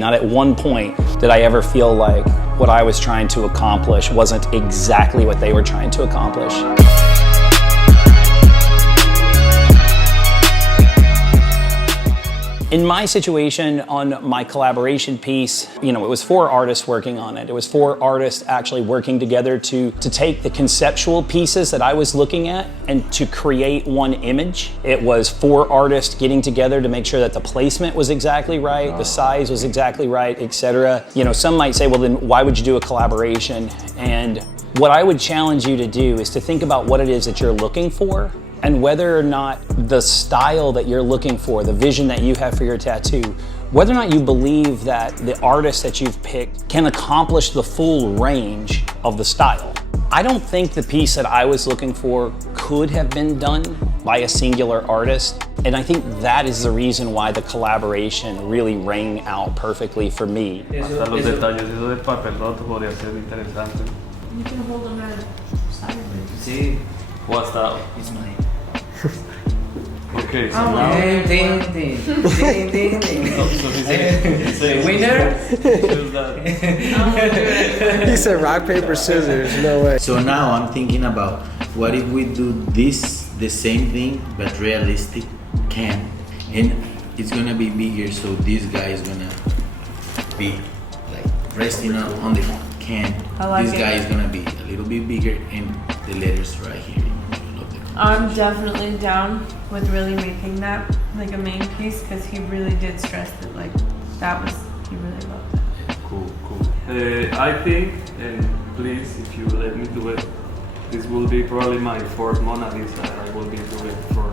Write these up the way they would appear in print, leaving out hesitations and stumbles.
Not at one point did I ever feel like what I was trying to accomplish wasn't exactly what they were trying to accomplish. In my situation on my collaboration piece, it was 4 artists working on it. It was 4 artists actually working together to take the conceptual pieces that I was looking at and to create one image. It was 4 artists getting together to make sure that the placement was exactly right, the size was exactly right, etc. Some might say, well, then why would you do a collaboration? And what I would challenge you to do is to think about what it is that you're looking for, and whether or not the style that you're looking for, the vision that you have for your tattoo, whether or not you believe that the artist that you've picked can accomplish the full range of the style. I don't think the piece that I was looking for could have been done by a singular artist, and I think that is the reason why the collaboration really rang out perfectly for me. Hasta los detalles, eso del papel roto podría ser interesante. You can hold them at sideways. Sí. O hasta... It's mine. Okay, so Oh, now... ding, ding, ding, ding, ding. Winner? He said rock, paper, scissors, no way. So now I'm thinking about what if we do this, the same thing, but realistic can, and it's gonna be bigger, so this guy is gonna be like resting on the can. This guy is gonna be a little bit bigger, and the letters right here in the middle of the can. I'm definitely down with really making that like a main piece, because he really did stress that he really loved that. Yeah, cool. I think, and please, if you let me do it, this will be probably my 4th Mona Lisa. I will be doing for.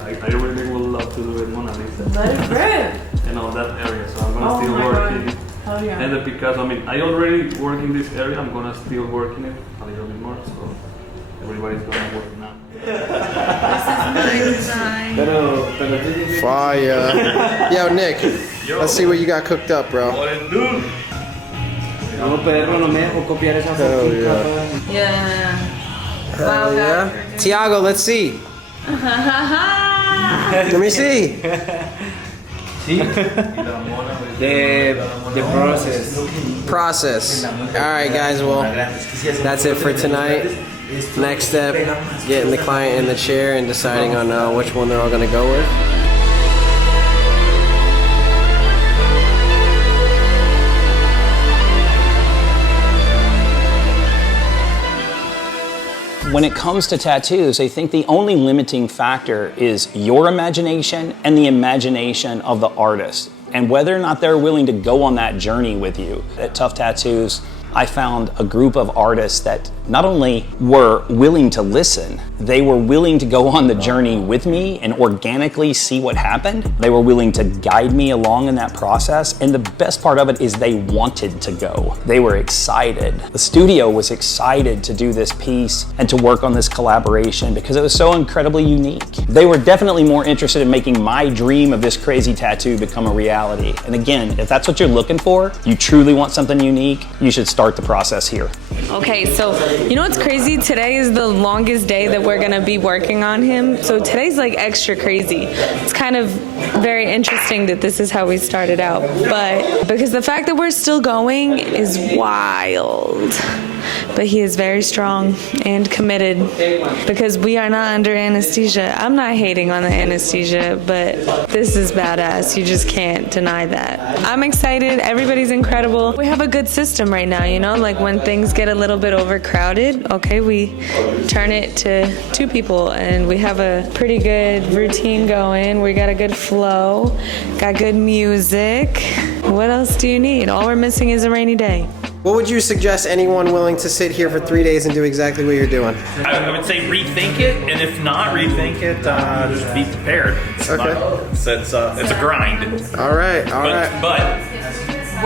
I really would love to do it Mona Lisa. Let it rip! And all that area, so I'm gonna still work in. Oh yeah. And the Picasso, I already work in this area. I'm gonna still work in it a little bit more. So everybody's gonna work now. This is my design. Fire. Yo, Nick, let's see what you got cooked up, bro. No, Pedro, no me dejó copiar esa Hell foto. Yeah. Hell yeah. Tiago, let's see. Let me see. The process. Process. All right, guys, well, that's it for tonight. Next step, getting the client in the chair and deciding on which one they're all gonna go with. When it comes to tattoos, I think the only limiting factor is your imagination and the imagination of the artist, and whether or not they're willing to go on that journey with you. At Tuff Tattoos, I found a group of artists that not only were willing to listen, they were willing to go on the journey with me and organically see what happened. They were willing to guide me along in that process, and the best part of it is they wanted to go. They were excited. The studio was excited to do this piece and to work on this collaboration because it was so incredibly unique. They were definitely more interested in making my dream of this crazy tattoo become a reality. And again, if that's what you're looking for, you truly want something unique, you should start the process here. Okay, so you know what's crazy? Today is the longest day that we're gonna be working on him. So today's like extra crazy. It's kind of very interesting that this is how we started out. But because the fact that we're still going is wild. But he is very strong and committed because we are not under anesthesia. I'm not hating on the anesthesia, but this is badass. You just can't deny that. I'm excited. Everybody's incredible. We have a good system right now, like when things get a little bit overcrowded, okay, we turn it to 2 people and we have a pretty good routine going. We got a good flow, got good music. What else do you need? All we're missing is a rainy day. What would you suggest anyone willing to sit here for 3 days and do exactly what you're doing? I would say rethink it, and if not rethink it, just be prepared. It's a grind. All right. But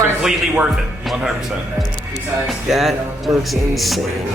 completely worth it, 100%. That looks insane.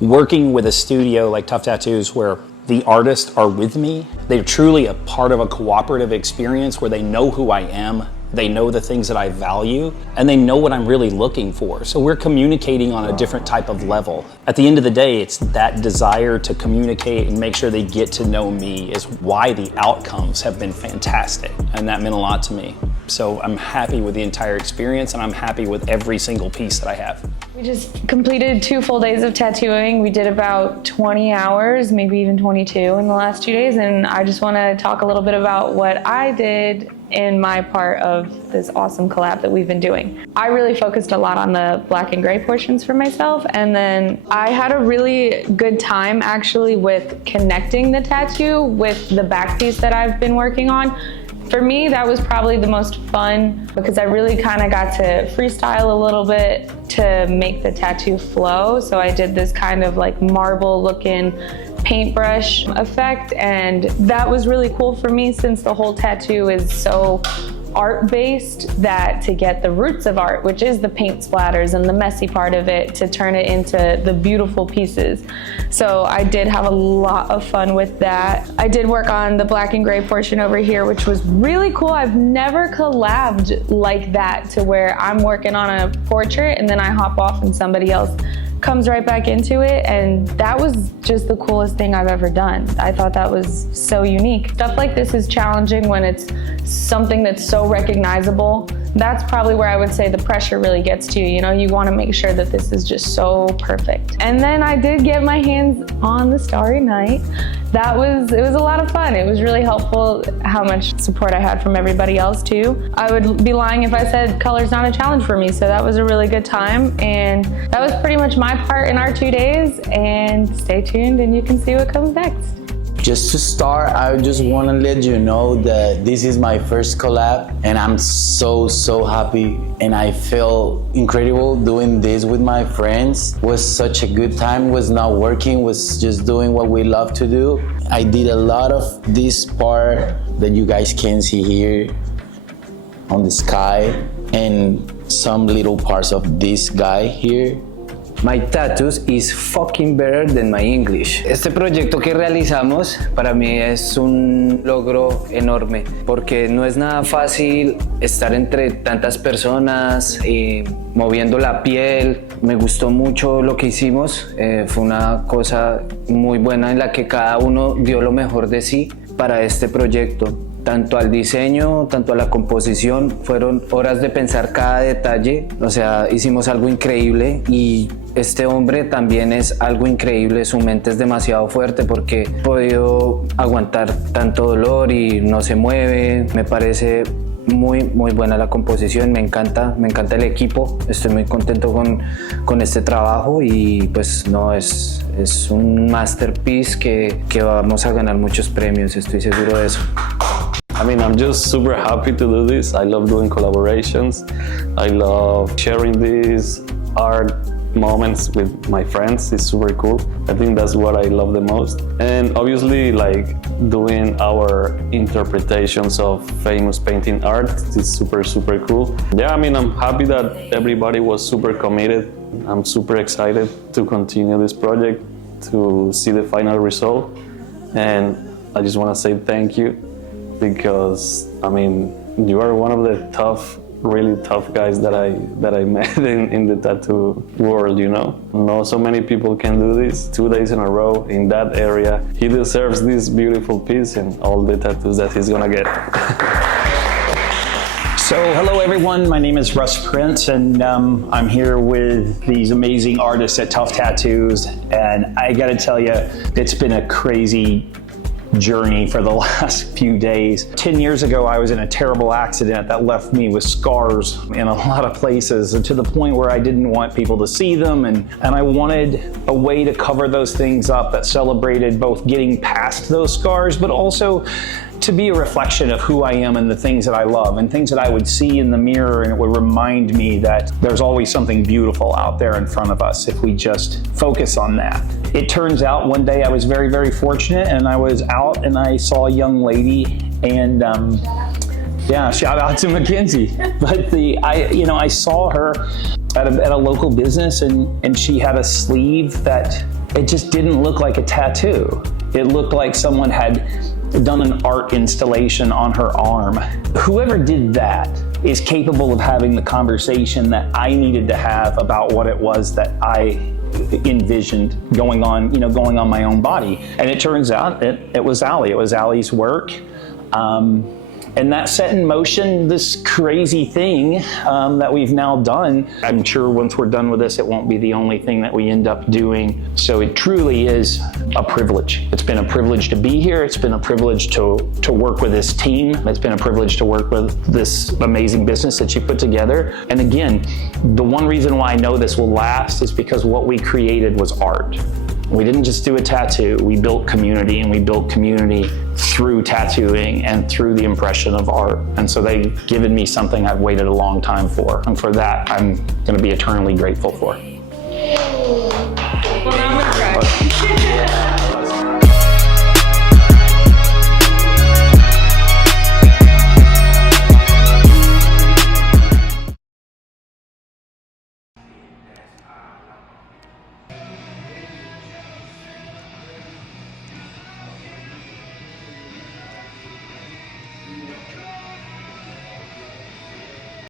Working with a studio like Tuff Tattoos where the artists are with me, they're truly a part of a cooperative experience where they know who I am, they know the things that I value, and they know what I'm really looking for. So we're communicating on a different type of level. At the end of the day, it's that desire to communicate and make sure they get to know me is why the outcomes have been fantastic, and that meant a lot to me. So I'm happy with the entire experience, and I'm happy with every single piece that I have. We just completed 2 full days of tattooing. We did about 20 hours, maybe even 22 in the last 2 days, and I just want to talk a little bit about what I did in my part of this awesome collab that we've been doing. I really focused a lot on the black and gray portions for myself, and then I had a really good time actually with connecting the tattoo with the back piece that I've been working on. For me, that was probably the most fun because I really kind of got to freestyle a little bit to make the tattoo flow. So I did this kind of like marble looking paintbrush effect, and that was really cool for me since the whole tattoo is so art-based, that to get the roots of art, which is the paint splatters and the messy part of it, to turn it into the beautiful pieces. So I did have a lot of fun with that. I did work on the black and gray portion over here, which was really cool. I've never collabed like that, to where I'm working on a portrait and then I hop off and somebody else comes right back into it, and that was just the coolest thing I've ever done. I thought that was so unique. Stuff like this is challenging when it's something that's so recognizable. That's probably where I would say the pressure really gets to you. You know, you want to make sure that this is just so perfect. And then I did get my hands on the Starry Night. It was a lot of fun. It was really helpful how much support I had from everybody else too. I would be lying if I said color's not a challenge for me, so that was a really good time. And that was pretty much my part in our 2 days, and stay tuned and you can see what comes next. Just to start, I just want to let you know that this is my first collab, and I'm so happy, and I feel incredible doing this with my friends. It was such a good time, was not working, was just doing what we love to do. I did a lot of this part that you guys can see here on the sky, and some little parts of this guy here. My tattoos is fucking better than my English. Este proyecto que realizamos para mí es un logro enorme, porque no es nada fácil estar entre tantas personas y moviendo la piel. Me gustó mucho lo que hicimos, fue una cosa muy buena en la que cada uno dio lo mejor de sí para este proyecto. Tanto al diseño, tanto a la composición, fueron horas de pensar cada detalle, o sea, hicimos algo increíble, y este hombre también es algo increíble, su mente es demasiado fuerte porque he podido aguantar tanto dolor y no se mueve. Me parece muy buena la composición, me encanta el equipo, estoy muy contento con este trabajo, y pues no, es un masterpiece que vamos a ganar muchos premios, estoy seguro de eso. I mean, I'm just super happy to do this. I love doing collaborations. I love sharing these art moments with my friends. It's super cool. I think that's what I love the most. And obviously, like, doing our interpretations of famous painting art is super cool. Yeah, I mean, I'm happy that everybody was super committed. I'm super excited to continue this project, to see the final result. And I just want to say thank you, because I mean, you are one of the really tough guys that I met in the tattoo world, you know. Not so many people can do this 2 days in a row in that area. He deserves this beautiful piece and all the tattoos that he's gonna get. So hello everyone, my name is Russ Prince, and I'm here with these amazing artists at Tuff Tattoos, and I gotta tell you, it's been a crazy journey for the last few days. 10 years ago, I was in a terrible accident that left me with scars in a lot of places, and to the point where I didn't want people to see them, and I wanted a way to cover those things up that celebrated both getting past those scars, but also to be a reflection of who I am and the things that I love, and things that I would see in the mirror, and it would remind me that there's always something beautiful out there in front of us if we just focus on that. It turns out one day I was very fortunate, and I was out and I saw a young lady, and yeah, shout out to Mackenzie. But I saw her at a local business, and she had a sleeve that it just didn't look like a tattoo. It looked like someone had done an art installation on her arm. Whoever did that is capable of having the conversation that I needed to have about what it was that I envisioned going on my own body. And it turns out it was Ali. It was Ali's work. And that set in motion this crazy thing that we've now done. I'm sure once we're done with this, it won't be the only thing that we end up doing. So it truly is a privilege. It's been a privilege to be here. It's been a privilege to work with this team. It's been a privilege to work with this amazing business that you put together. And again, the one reason why I know this will last is because what we created was art. We didn't just do a tattoo, we built community, and we built community through tattooing and through the impression of art. And so they've given me something I've waited a long time for. And for that, I'm gonna be eternally grateful for.